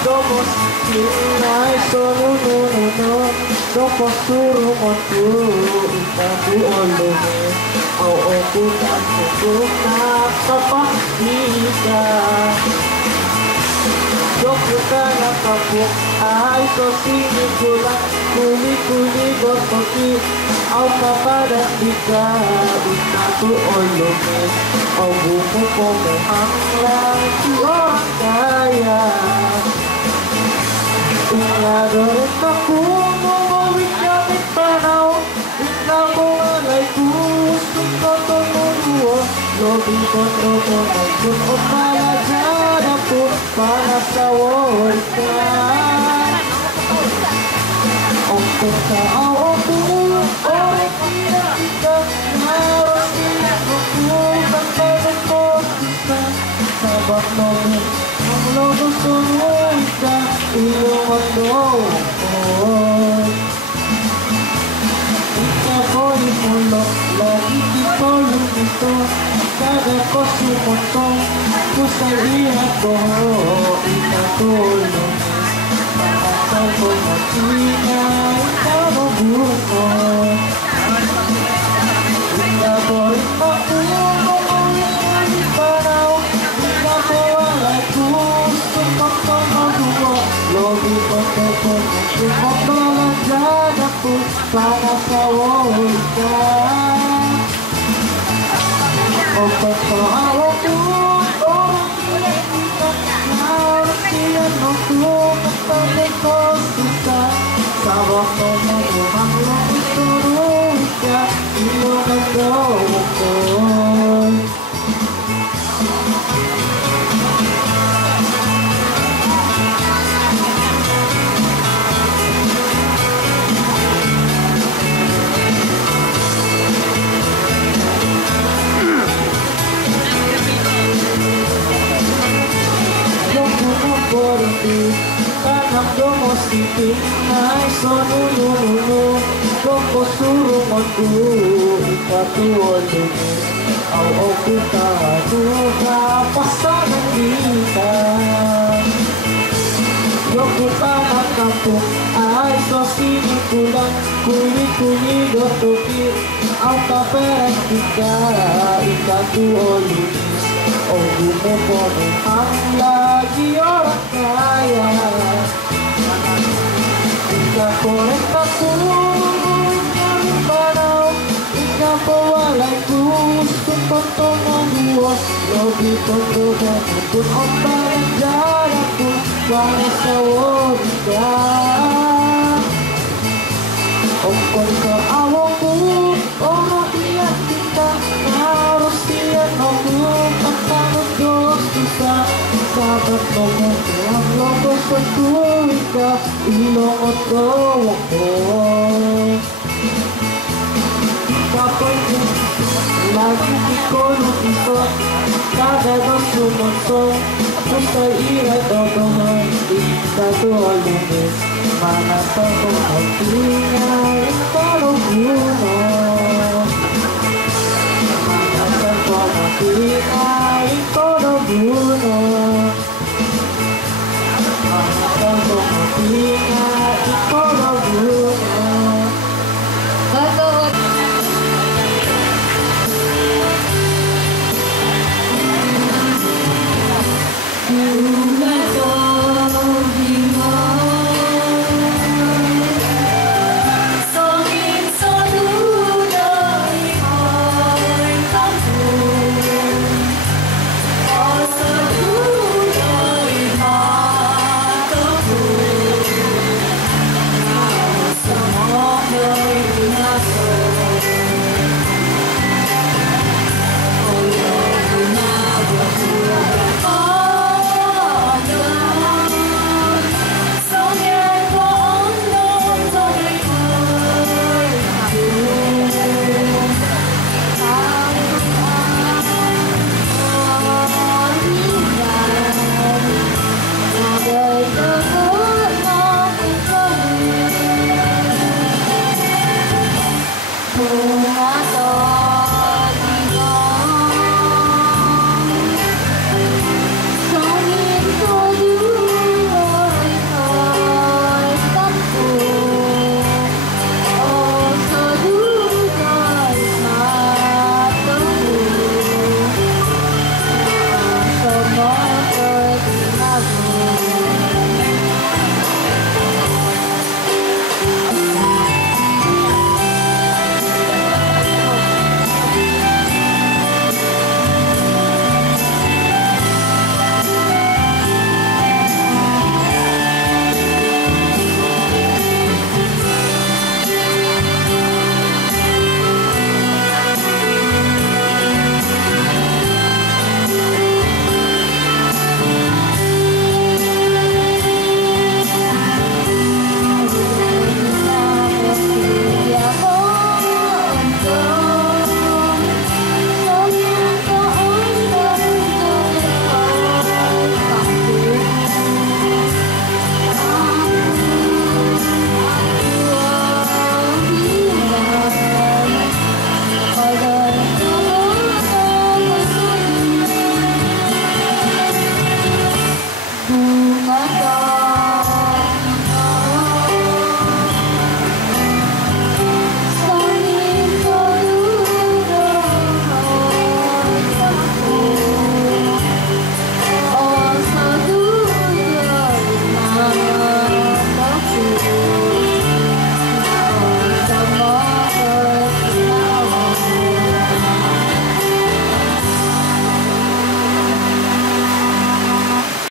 Somos inay solo no no no no posuro montu ikabu olome oo putan na kapakita Dokuta na kapuk ay so sinigulang kuli-kuli gotoki au kapadat ika ikabu olome au bumu pomohang lagi orang kaya Ingadores aku ngomongin jamin panau Ikaw mo alay gusto ko tumulo Lobi ko trotono kung umalagyan ako Para sa worka Ang pagkaaw ako Oras niya ika Naros niya ako Pagkalit ko isa Sabak namin Ang logo sunod ka Iyong mundo Ika ko imulok Lagi dito lumito Kada ko sumutong Kusay iya ko Ika tulong Makasal ko matina Ika mabuko Ika ko ipakulong Ang panaw Ika ko alay gusto Pagkamaluwa Logi ko toko Kumapalagyan ako Para sa wika O pagkaawa ko Orang kita Naros siyan mo ko Kapalik ko suka Sabak mo mabuhang lang Ituruin ka Iyong magawa ko Tanang domositin ay sonulunulu Koko surungan ku ikatuan dulu Au kita duka pasangan kita Yoku tanah kampung ay sosini pulang Kuli-kuli gotoki Au kaperan kita ikatuan dulu Oh bumu pomohang lagi orang kaya Ika korek aku Nyari panau Ika powalay gusto Pagtongan buwas Logi pagdogan Pun ombak jarakku Para sa wika Ongkong ka awang ko Orang iyan kita Naros iyan ako Pagtanong Diyos kita Sabat mo mo Ang logo sa tuwika Ilong at gawang ko Kapag mo Lagi di ko lukito Kada ba sumuntong Pusta iray dodohan Ika tuwalungin Manata ko ang tingay Talong-luno Manata ko ang tingay Talong-luno Manata ko ang tingay